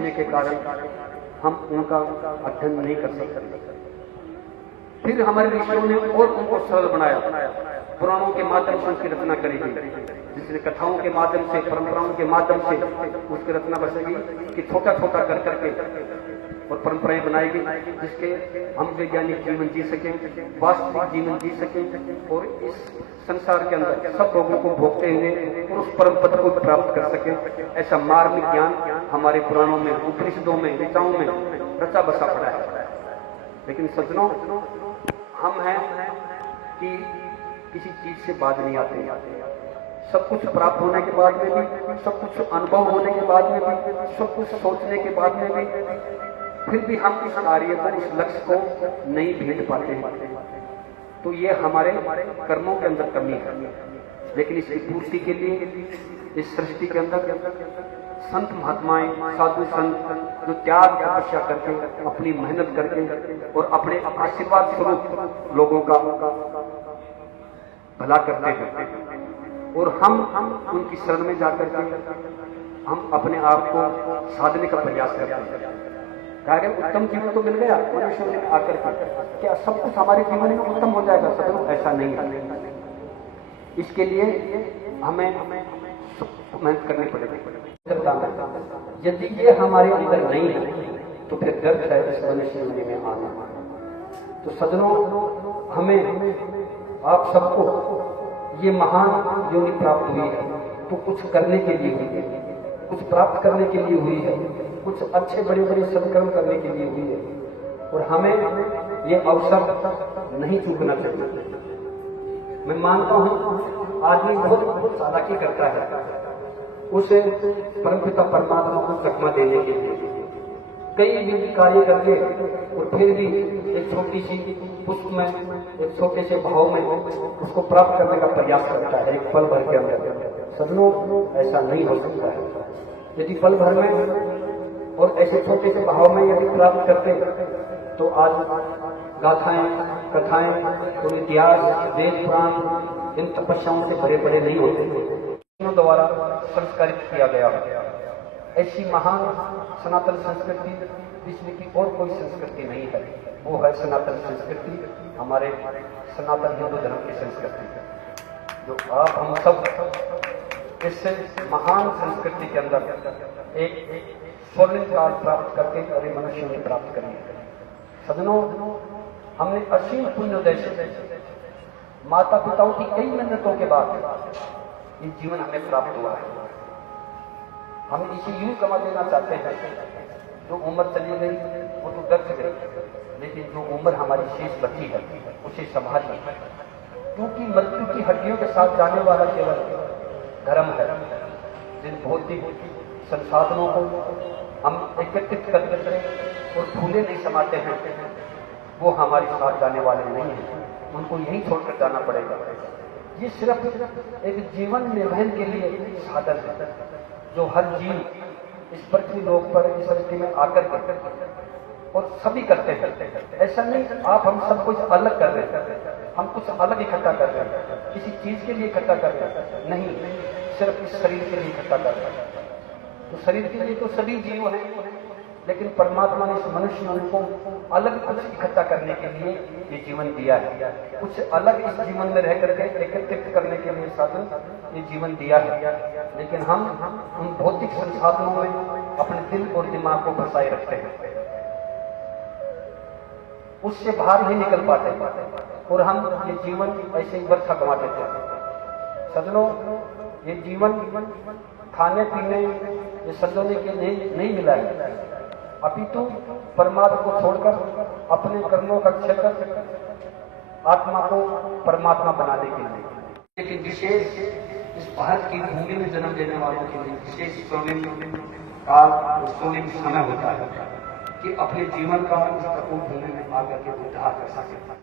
होने के कारण हम उनका अध्ययन नहीं कर सकते। फिर हमारे ऋषियों ने और उनको सरल बनाया, पुराणों के माध्यम से उसकी रचना करेगी, जिसने कथाओं के माध्यम से, परंपराओं के माध्यम से उसकी रचना बचेगी कि छोटा छोटा कर करके और परंपराएं बनाएगी, जिसके हम वैज्ञानिक जीवन जी सकें, वास्तविक जीवन जी सकें और इस संसार के अंदर सब लोगों को भोगते हुए और उस परम पद को प्राप्त कर सकें। ऐसा मार्मिक ज्ञान हमारे पुराणों में, उपनिषदों में, ऋचाओं में रचा बसा पड़ा है। लेकिन सज्जनों, हम हैं कि किसी चीज से बाद नहीं आते। सब कुछ प्राप्त होने के बाद में भी, सब कुछ अनुभव होने के बाद में भी, सब कुछ सोचने के बाद में भी, फिर भी हम इस कार्य को, इस लक्ष्य को नहीं भेज पाते हैं। तो ये हमारे कर्मों के अंदर कमी है। लेकिन इसकी पूर्ति के लिए इस सृष्टि के अंदर संत महात्माएं, साधु संत जो त्याग तपस्या करके, अपनी मेहनत करके और अपने आशीर्वाद स्वरूप लोगों का भला करते हैं, और हम उनकी शरण में जाकर के हम अपने आप को साधने का प्रयास करते हैं। कार्य उत्तम जीवन तो मिल गया मनुष्य में आकर के, क्या सब कुछ हमारे जीवन में उत्तम हो जाएगा? सदैव ऐसा नहीं है। इसके लिए हमें मेहनत करनी पड़ेगी। यदि ये हमारे अंदर नहीं है तो फिर व्यर्थ है इस मनुष्य में आना। तो सज्जनों, हमें आप सबको ये महान योनि प्राप्त हुई है तो कुछ करने के लिए हुई है, कुछ प्राप्त करने के लिए हुई है, कुछ अच्छे बड़े बड़े सत्कर्म करने के लिए हुई है, और हमें ये अवसर नहीं चूकना चाहिए। मैं मानता हूं आदमी बहुत चालाकी करता है उसे परमपिता परमात्मा को चकमा देने के लिए, कई विधि कार्य करके, और फिर भी एक छोटी सी पुष्प में, एक छोटे से भाव में उसको प्राप्त करने का प्रयास करता है एक पल भर के अंदर। सज्जनों, ऐसा नहीं हो सकता है। यदि पल भर में और ऐसे छोटे से भाव में यदि प्राप्त करते तो आज गाथाएं, कथाएं और इतिहास, वेद पुराण इन तपस्याओं से बड़े बड़े नहीं होते द्वारा संस्कारित किया गया। ऐसी महान सनातन संस्कृति जिसमें की और कोई संस्कृति नहीं है, वो है सनातन संस्कृति, हमारे सनातन हिंदू धर्म की संस्कृति, जो आप हम सब इस महान संस्कृति के अंदर एक स्वर्णिम काल प्राप्त करके अरे मनुष्यों ने प्राप्त करी है। सज्जनों, हमने असीम पुण्योदय से माता पिताओं की कई मिन्नतों के बाद ये जीवन हमें प्राप्त हुआ है। हम इसे यूं कमा देना चाहते हैं, जो उम्र चली गई वो तो व्यर्थ गई, लेकिन जो उम्र हमारी शेष बची है उसे संभालिए, क्योंकि मृत्यु की हड्डियों के साथ जाने वाला केवल धर्म है। जिन भौतिक संसाधनों को हम एकत्रित करते और फूले नहीं समाते हैं, वो हमारे साथ जाने वाले नहीं हैं, उनको यहीं छोड़कर जाना पड़ेगा। ये सिर्फ एक जीवन निर्वहन के लिए साधन है, जो हर जीव इस पृथ्वी लोक पर इस सृष्टि में आकर के और सभी करते हैं। ऐसा नहीं आप हम सब कुछ अलग कर रहे हैं, हम कुछ अलग इकट्ठा कर रहे हैं, किसी चीज के लिए इकट्ठा कर रहे हैं, नहीं, सिर्फ इस शरीर के लिए इकट्ठा कर रहे हैं। तो शरीर के लिए तो सभी जीव हैं, लेकिन परमात्मा ने इस मनुष्य को अलग कुछ इकट्ठा करने के लिए ये जीवन दिया है, कुछ अलग इस जीवन में रह करके एकत्रित करने के लिए साधन ये जीवन दिया है। लेकिन हम उन भौतिक संसाधनों में अपने दिल और दिमाग को फंसाए रखते हैं, उससे बाहर नहीं निकल पाते और हम ये जीवन ऐसे ही वर्षा गंवा देते हैं। सज्जनों, ये जीवन खाने पीने ये सजोने के लिए नहीं मिला है, अपितु परमात्मा को छोड़कर अपने कर्मों का क्षेत्र आत्मा को परमात्मा बनाने के लिए। लेकिन विशेष इस भारत की भूमि में जन्म लेने वालों के लिए विशेष स्वर्णिम काल और स्वर्णिम समय होता है कि अपने जीवन का इस भूमि में आकर के उद्धार कर सके।